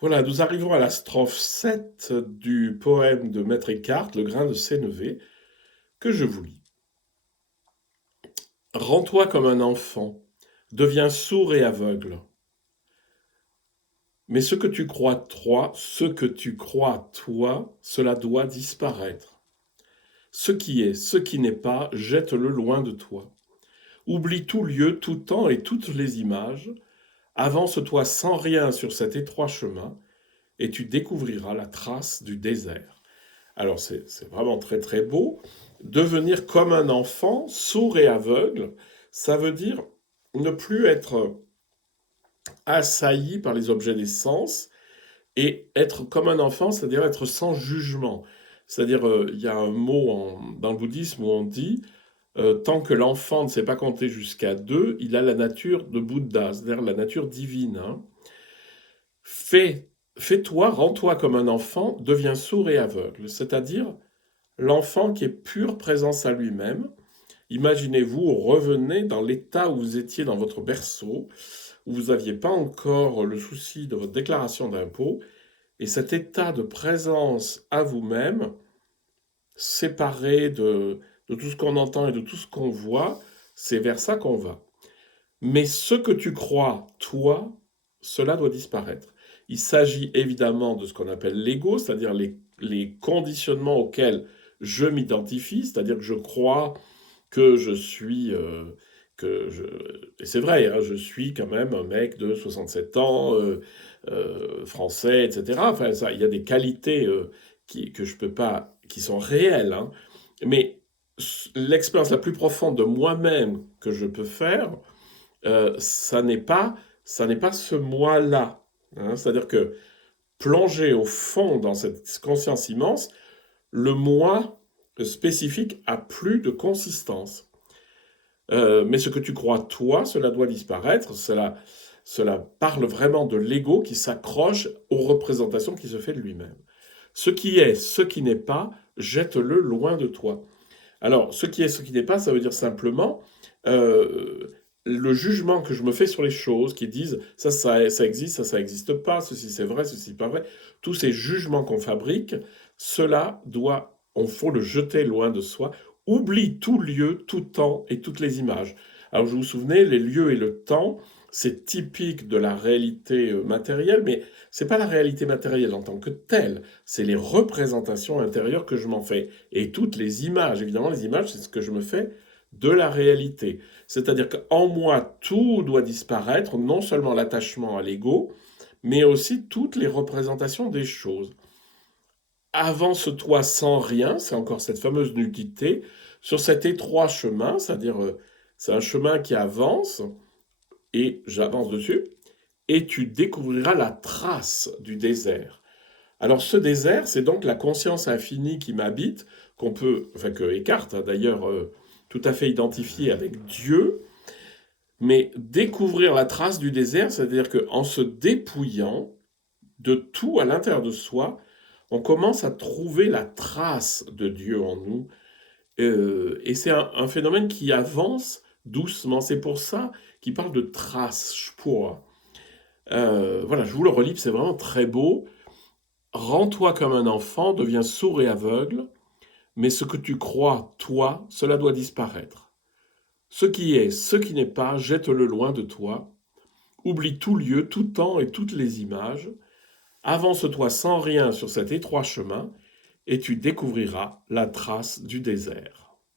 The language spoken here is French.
Voilà, nous arrivons à la strophe 7 du poème de Maître Eckhart, Le grain de sénévé, que je vous lis. Rends-toi comme un enfant, deviens sourd et aveugle. Mais ce que tu crois toi, cela doit disparaître. Ce qui est, ce qui n'est pas, jette-le loin de toi. Oublie tout lieu, tout temps et toutes les images. Avance-toi sans rien sur cet étroit chemin, et tu découvriras la trace du désert. Alors c'est vraiment très très beau. Devenir comme un enfant, sourd et aveugle, ça veut dire ne plus être assailli par les objets des sens et être comme un enfant, c'est-à-dire être sans jugement. C'est-à-dire, il y a un mot dans le bouddhisme où on dit tant que l'enfant ne sait pas compter jusqu'à 2, il a la nature de Bouddha, c'est-à-dire la nature divine. Hein. Fais, fais-toi, rends-toi comme un enfant, deviens sourd et aveugle, c'est-à-dire l'enfant qui est pure présence à lui-même. Imaginez-vous, revenez dans l'état où vous étiez dans votre berceau, où vous n'aviez pas encore le souci de votre déclaration d'impôt, et cet état de présence à vous-même, séparé de tout ce qu'on entend et de tout ce qu'on voit, c'est vers ça qu'on va. Mais ce que tu crois, toi, cela doit disparaître. Il s'agit évidemment de ce qu'on appelle l'ego, c'est-à-dire les conditionnements auxquels je m'identifie, c'est-à-dire que je crois que je suis, et c'est vrai, hein, je suis quand même un mec de 67 ans, français, etc. Enfin, ça, il y a des qualités que je peux pas, qui sont réelles, hein. Mais l'expérience la plus profonde de moi-même que je peux faire, ça n'est pas, ça n'est pas ce moi-là. Hein. C'est-à-dire que plonger au fond dans cette conscience immense, le moi spécifique a plus de consistance. Mais ce que tu crois, toi, cela doit disparaître. Cela parle vraiment de l'ego qui s'accroche aux représentations qu'il se fait de lui-même. Ce qui est, ce qui n'est pas, jette-le loin de toi. Alors, ce qui est, ce qui n'est pas, ça veut dire simplement le jugement que je me fais sur les choses, qui disent ça existe, ça n'existe pas, ceci c'est vrai, ceci n'est pas vrai. Tous ces jugements qu'on fabrique, on faut le jeter loin de soi. Oublie tout lieu, tout temps et toutes les images. Alors, je vous souvenez, les lieux et le temps, c'est typique de la réalité matérielle, mais c'est pas la réalité matérielle en tant que telle, c'est les représentations intérieures que je m'en fais. Et toutes les images, évidemment, les images, c'est ce que je me fais de la réalité. C'est-à-dire qu'en moi, tout doit disparaître, non seulement l'attachement à l'ego, mais aussi toutes les représentations des choses. Avance-toi sans rien, c'est encore cette fameuse nudité, sur cet étroit chemin, c'est-à-dire c'est un chemin qui avance, et j'avance dessus, et tu découvriras la trace du désert. Alors ce désert, c'est donc la conscience infinie qui m'habite, enfin que Eckhart a d'ailleurs tout à fait identifié avec Dieu, mais découvrir la trace du désert, c'est-à-dire qu'en se dépouillant de tout à l'intérieur de soi, on commence à trouver la trace de Dieu en nous, et c'est un phénomène qui avance doucement. C'est pour ça qu'il parle de trace, Spur. Voilà, je vous le relis, c'est vraiment très beau. Rends-toi comme un enfant, deviens sourd et aveugle, mais ce que tu crois, toi, cela doit disparaître. Ce qui est, ce qui n'est pas, jette-le loin de toi. Oublie tout lieu, tout temps et toutes les images. Avance-toi sans rien sur cet étroit chemin, et tu découvriras la trace du désert.